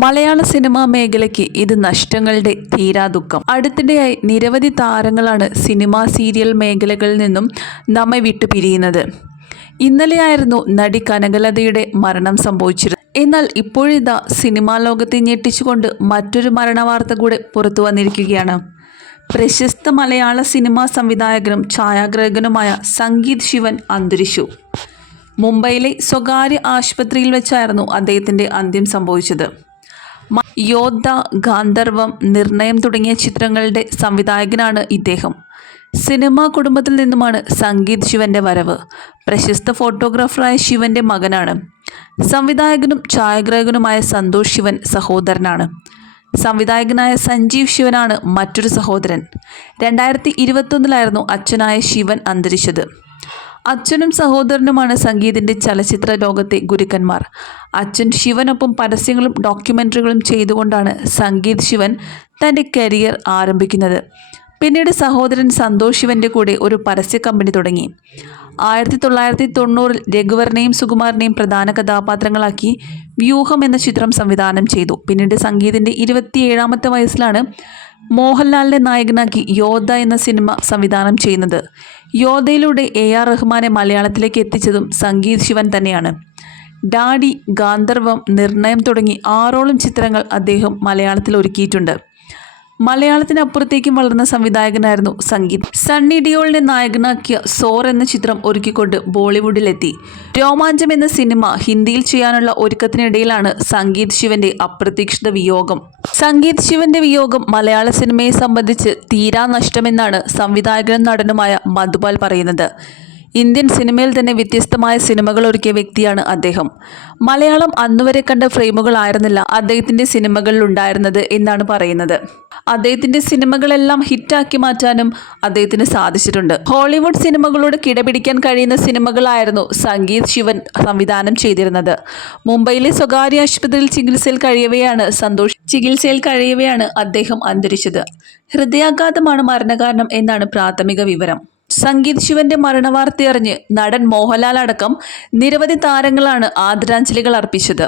മലയാള cinema മേഖലയ്ക്ക് ഇത് നഷ്ടങ്ങളുടെ തീരാദുഃഖം. അടുത്തിടെയായി നിരവധി താരങ്ങളാണ് സിനിമാ സീരിയൽ മേഖലകളിൽ നിന്നും നമ്മെ വിട്ടുപിരിയുന്നത്. ഇന്നലെയായിരുന്നു നടി കനകലതയുടെ മരണം സംഭവിച്ചിരുന്നത്. എന്നാൽ ഇപ്പോഴിതാ സിനിമാ ലോകത്തെ ഞെട്ടിച്ചുകൊണ്ട് മറ്റൊരു മരണവാർത്ത കൂടെ പുറത്തു വന്നിരിക്കുകയാണ്. പ്രശസ്ത മലയാള സിനിമാ സംവിധായകനും ഛായാഗ്രാഹകനുമായ സംഗീത് ശിവൻ അന്തരിച്ചു. മുംബൈയിലെ സ്വകാര്യ ആശുപത്രിയിൽ വെച്ചായിരുന്നു അദ്ദേഹത്തിൻ്റെ അന്ത്യം സംഭവിച്ചത്. യോദ്ധ, ഗാന്ധർവം, നിർണയം തുടങ്ങിയ ചിത്രങ്ങളുടെ സംവിധായകനാണ് ഇദ്ദേഹം. സിനിമാ കുടുംബത്തിൽ നിന്നുമാണ് സംഗീത് ശിവന്റെ വരവ്. പ്രശസ്ത ഫോട്ടോഗ്രാഫറായ ശിവന്റെ മകനാണ്. സംവിധായകനും ഛായാഗ്രാഹകനുമായ സന്തോഷ് ശിവൻ സഹോദരനാണ്. സംവിധായകനായ സഞ്ജീവ് ശിവനാണ് മറ്റൊരു സഹോദരൻ. 2021 അച്ഛനായ ശിവൻ അന്തരിച്ചത്. അച്ഛനും സഹോദരനുമാണ് സംഗീതിൻ്റെ ചലച്ചിത്ര ലോകത്തെ ഗുരുക്കന്മാർ. അച്ഛൻ ശിവനൊപ്പം പരസ്യങ്ങളും ഡോക്യുമെൻ്ററികളും ചെയ്തുകൊണ്ടാണ് സംഗീത് ശിവൻ തൻ്റെ കരിയർ ആരംഭിക്കുന്നത്. പിന്നീട് സഹോദരൻ സന്തോഷ് ശിവൻ്റെ കൂടെ ഒരു പരസ്യ കമ്പനി തുടങ്ങി. 1990 രഘുവരനെയും സുകുമാരനെയും പ്രധാന കഥാപാത്രങ്ങളാക്കി വ്യൂഹം എന്ന ചിത്രം സംവിധാനം ചെയ്തു. പിന്നീട് സംഗീതിൻ്റെ 27ാമത്തെ വയസ്സിലാണ് മോഹൻലാലിനെ നായകനാക്കി യോദ്ധ എന്ന സിനിമ സംവിധാനം ചെയ്യുന്നത്. യോദ്ധയിലൂടെ AR റഹ്മാനെ മലയാളത്തിലേക്ക് എത്തിച്ചതും സംഗീത് ശിവൻ തന്നെയാണ്. ഡാഡി, ഗാന്ധർവം, നിർണയം തുടങ്ങി 6ഓളം ചിത്രങ്ങൾ അദ്ദേഹം മലയാളത്തിൽ ഒരുക്കിയിട്ടുണ്ട്. മലയാളത്തിനപ്പുറത്തേക്കും വളർന്ന സംവിധായകനായിരുന്നു സംഗീത്. സണ്ണി ഡിയോളിനെ നായകനാക്കിയ സോർ എന്ന ചിത്രം ഒരുക്കിക്കൊണ്ട് ബോളിവുഡിലെത്തി. രോമാഞ്ചം എന്ന സിനിമ ഹിന്ദിയിൽ ചെയ്യാനുള്ള ഒരുക്കത്തിനിടയിലാണ് സംഗീത് ശിവന്റെ അപ്രതീക്ഷിത വിയോഗം. സംഗീത് ശിവന്റെ വിയോഗം മലയാള സിനിമയെ സംബന്ധിച്ച് തീരാ നഷ്ടമെന്നാണ് സംവിധായകനും നടനുമായ മധുപാൽ പറയുന്നത്. ഇന്ത്യൻ സിനിമയിൽ തന്നെ വ്യത്യസ്തമായ സിനിമകൾ ഒരുക്കിയ വ്യക്തിയാണ് അദ്ദേഹം. മലയാളം അന്നുവരെ കണ്ട ഫ്രെയിമുകളായിരുന്നില്ല അദ്ദേഹത്തിൻ്റെ സിനിമകളിൽ ഉണ്ടായിരുന്നത് എന്നാണ് പറയുന്നത്. അദ്ദേഹത്തിൻ്റെ സിനിമകളെല്ലാം ഹിറ്റാക്കി മാറ്റാനും അദ്ദേഹത്തിന് സാധിച്ചിട്ടുണ്ട്. ഹോളിവുഡ് സിനിമകളോട് കിടപിടിക്കാൻ കഴിയുന്ന സിനിമകളായിരുന്നു സംഗീത് ശിവൻ സംവിധാനം ചെയ്തിരുന്നത്. മുംബൈയിലെ സ്വകാര്യ ആശുപത്രിയിൽ ചികിത്സയിൽ കഴിയവെയാണ് അദ്ദേഹം അന്തരിച്ചത്. ഹൃദയാഘാതമാണ് മരണകാരണം എന്നാണ് പ്രാഥമിക വിവരം. സംഗീത് ശിവന്റെ മരണവാർത്തയറിഞ്ഞ് നടൻ മോഹൻലാൽ അടക്കം നിരവധി താരങ്ങളാണ് ആദരാഞ്ജലികൾ അർപ്പിച്ചത്.